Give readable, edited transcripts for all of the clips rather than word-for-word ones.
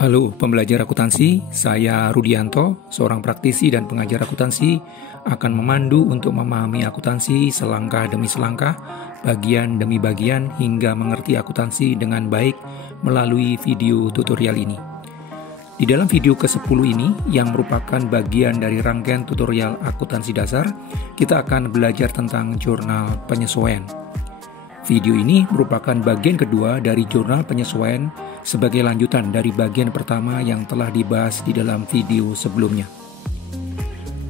Halo pembelajar akuntansi, saya Rudianto, seorang praktisi dan pengajar akuntansi, akan memandu untuk memahami akuntansi selangkah demi selangkah, bagian demi bagian, hingga mengerti akuntansi dengan baik melalui video tutorial ini. Di dalam video ke-10 ini, yang merupakan bagian dari rangkaian tutorial akuntansi dasar, kita akan belajar tentang jurnal penyesuaian. Video ini merupakan bagian kedua dari jurnal penyesuaian sebagai lanjutan dari bagian pertama yang telah dibahas di dalam video sebelumnya.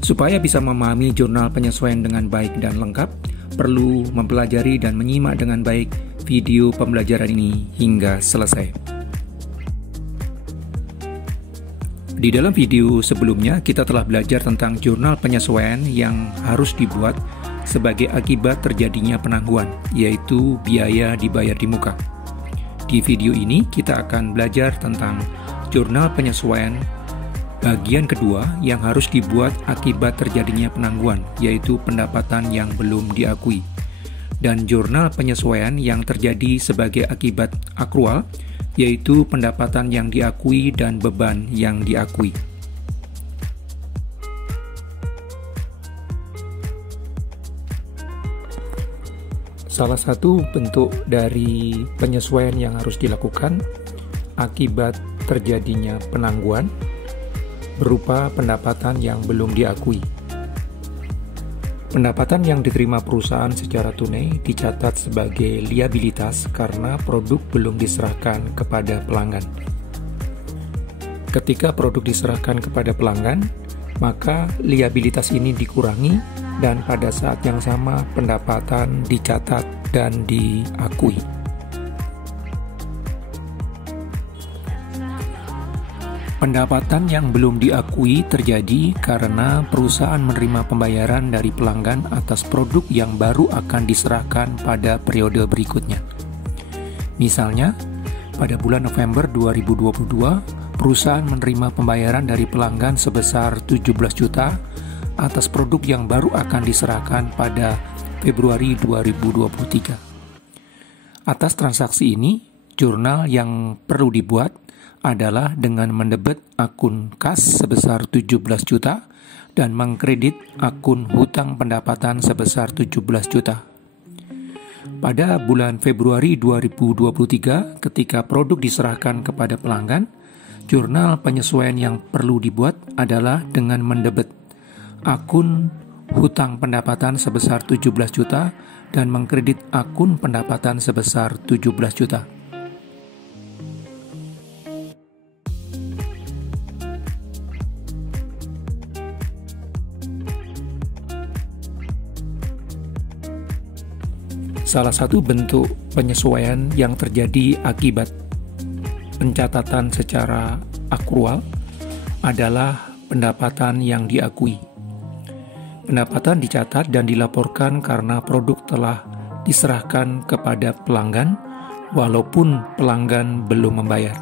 Supaya bisa memahami jurnal penyesuaian dengan baik dan lengkap, perlu mempelajari dan menyimak dengan baik video pembelajaran ini hingga selesai. Di dalam video sebelumnya, kita telah belajar tentang jurnal penyesuaian yang harus dibuat sebagai akibat terjadinya penangguhan, yaitu biaya dibayar di muka. Di video ini kita akan belajar tentang jurnal penyesuaian bagian kedua yang harus dibuat akibat terjadinya penangguhan, yaitu pendapatan yang belum diakui, dan jurnal penyesuaian yang terjadi sebagai akibat akrual, yaitu pendapatan yang diakui dan beban yang diakui. Salah satu bentuk dari penyesuaian yang harus dilakukan akibat terjadinya penangguhan berupa pendapatan yang belum diakui. Pendapatan yang diterima perusahaan secara tunai dicatat sebagai liabilitas karena produk belum diserahkan kepada pelanggan. Ketika produk diserahkan kepada pelanggan, maka liabilitas ini dikurangi dan pada saat yang sama pendapatan dicatat dan diakui. Pendapatan yang belum diakui terjadi karena perusahaan menerima pembayaran dari pelanggan atas produk yang baru akan diserahkan pada periode berikutnya. Misalnya, pada bulan November 2022, perusahaan menerima pembayaran dari pelanggan sebesar 17 juta atas produk yang baru akan diserahkan pada Februari 2023. Atas transaksi ini, jurnal yang perlu dibuat adalah dengan mendebet akun kas sebesar 17 juta dan mengkredit akun hutang pendapatan sebesar 17 juta. Pada bulan Februari 2023, ketika produk diserahkan kepada pelanggan, jurnal penyesuaian yang perlu dibuat adalah dengan mendebet akun hutang pendapatan sebesar 17 juta dan mengkredit akun pendapatan sebesar 17 juta. Salah satu bentuk penyesuaian yang terjadi akibat pencatatan secara akrual adalah pendapatan yang diakui. Pendapatan dicatat dan dilaporkan karena produk telah diserahkan kepada pelanggan, walaupun pelanggan belum membayar.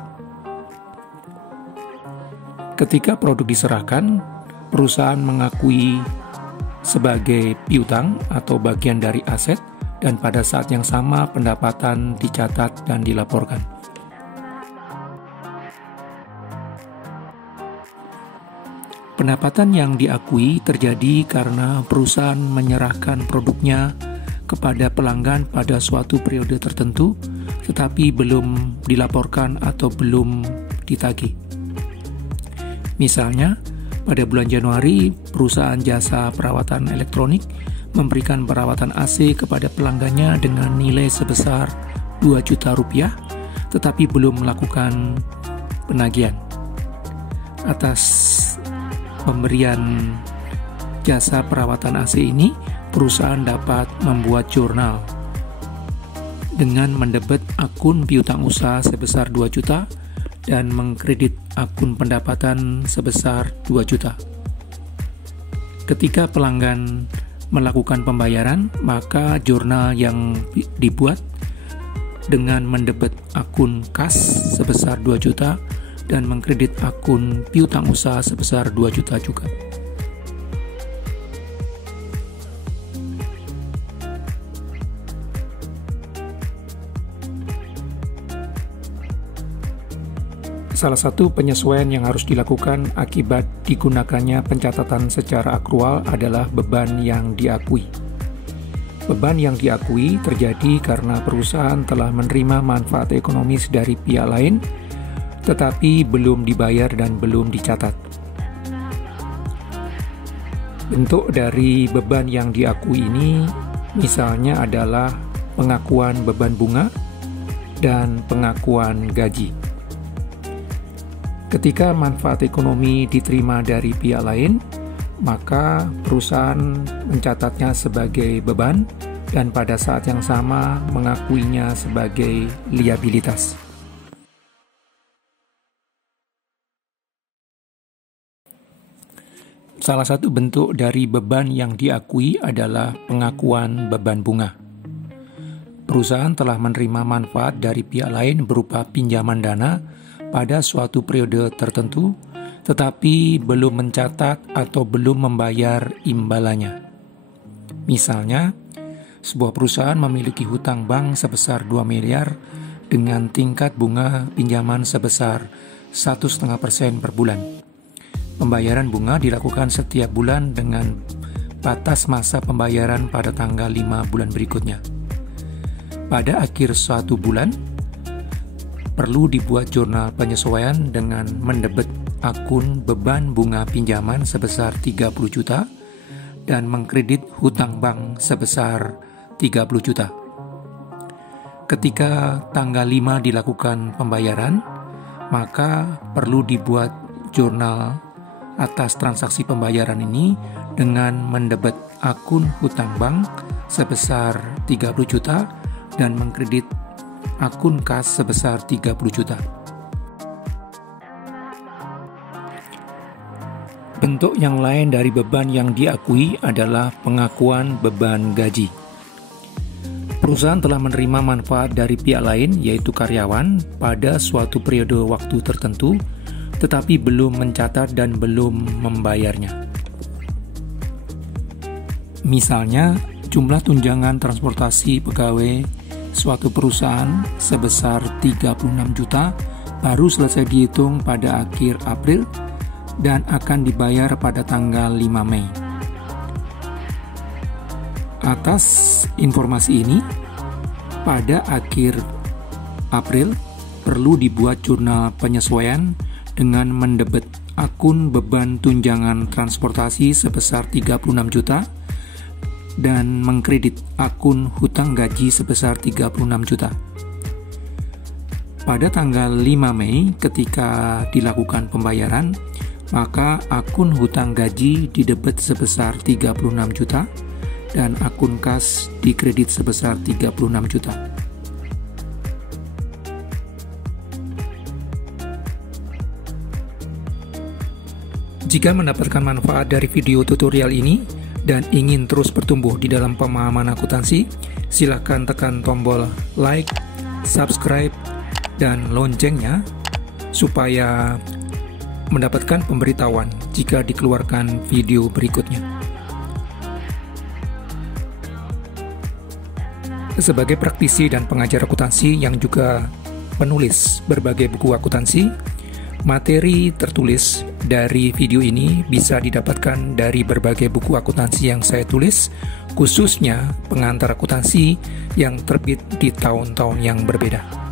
Ketika produk diserahkan, perusahaan mengakui sebagai piutang atau bagian dari aset, dan pada saat yang sama pendapatan dicatat dan dilaporkan. Pendapatan yang diakui terjadi karena perusahaan menyerahkan produknya kepada pelanggan pada suatu periode tertentu, tetapi belum dilaporkan atau belum ditagih. Misalnya, pada bulan Januari, perusahaan jasa perawatan elektronik memberikan perawatan AC kepada pelanggannya dengan nilai sebesar 2 juta rupiah, tetapi belum melakukan penagihan. Atas pemberian jasa perawatan AC ini, perusahaan dapat membuat jurnal dengan mendebet akun piutang usaha sebesar 2 juta dan mengkredit akun pendapatan sebesar 2 juta. Ketika pelanggan melakukan pembayaran, maka jurnal yang dibuat dengan mendebet akun kas sebesar 2 juta dan mengkredit akun piutang usaha sebesar 2 juta juga. Salah satu penyesuaian yang harus dilakukan akibat digunakannya pencatatan secara akrual adalah beban yang diakui. Beban yang diakui terjadi karena perusahaan telah menerima manfaat ekonomis dari pihak lain, tetapi belum dibayar dan belum dicatat. Bentuk dari beban yang diakui ini misalnya adalah pengakuan beban bunga dan pengakuan gaji. Ketika manfaat ekonomi diterima dari pihak lain, maka perusahaan mencatatnya sebagai beban dan pada saat yang sama mengakuinya sebagai liabilitas. Salah satu bentuk dari beban yang diakui adalah pengakuan beban bunga. Perusahaan telah menerima manfaat dari pihak lain berupa pinjaman dana pada suatu periode tertentu, tetapi belum mencatat atau belum membayar imbalannya. Misalnya, sebuah perusahaan memiliki hutang bank sebesar 2 miliar dengan tingkat bunga pinjaman sebesar 1,5% per bulan. Pembayaran bunga dilakukan setiap bulan dengan batas masa pembayaran pada tanggal 5 bulan berikutnya. Pada akhir suatu bulan, perlu dibuat jurnal penyesuaian dengan mendebit akun beban bunga pinjaman sebesar 30 juta dan mengkredit hutang bank sebesar 30 juta. Ketika tanggal 5 dilakukan pembayaran, maka perlu dibuat jurnal atas transaksi pembayaran ini dengan mendebit akun hutang bank sebesar 30 juta dan mengkredit akun kas sebesar 30 juta. Bentuk yang lain dari beban yang diakui adalah pengakuan beban gaji. Perusahaan telah menerima manfaat dari pihak lain, yaitu karyawan, pada suatu periode waktu tertentu, tetapi belum mencatat dan belum membayarnya. Misalnya, jumlah tunjangan transportasi pegawai suatu perusahaan sebesar 36 juta baru selesai dihitung pada akhir April dan akan dibayar pada tanggal 5 Mei. Atas informasi ini, pada akhir April perlu dibuat jurnal penyesuaian dengan mendebit akun beban tunjangan transportasi sebesar 36 juta dan mengkredit akun hutang gaji sebesar 36 juta. Pada tanggal 5 Mei ketika dilakukan pembayaran, maka akun hutang gaji didebit sebesar 36 juta dan akun kas dikredit sebesar 36 juta. Jika mendapatkan manfaat dari video tutorial ini dan ingin terus bertumbuh di dalam pemahaman akuntansi, silakan tekan tombol like, subscribe, dan loncengnya supaya mendapatkan pemberitahuan jika dikeluarkan video berikutnya. Sebagai praktisi dan pengajar akuntansi yang juga penulis berbagai buku akuntansi, materi tertulis dari video ini bisa didapatkan dari berbagai buku akuntansi yang saya tulis, khususnya pengantar akuntansi yang terbit di tahun-tahun yang berbeda.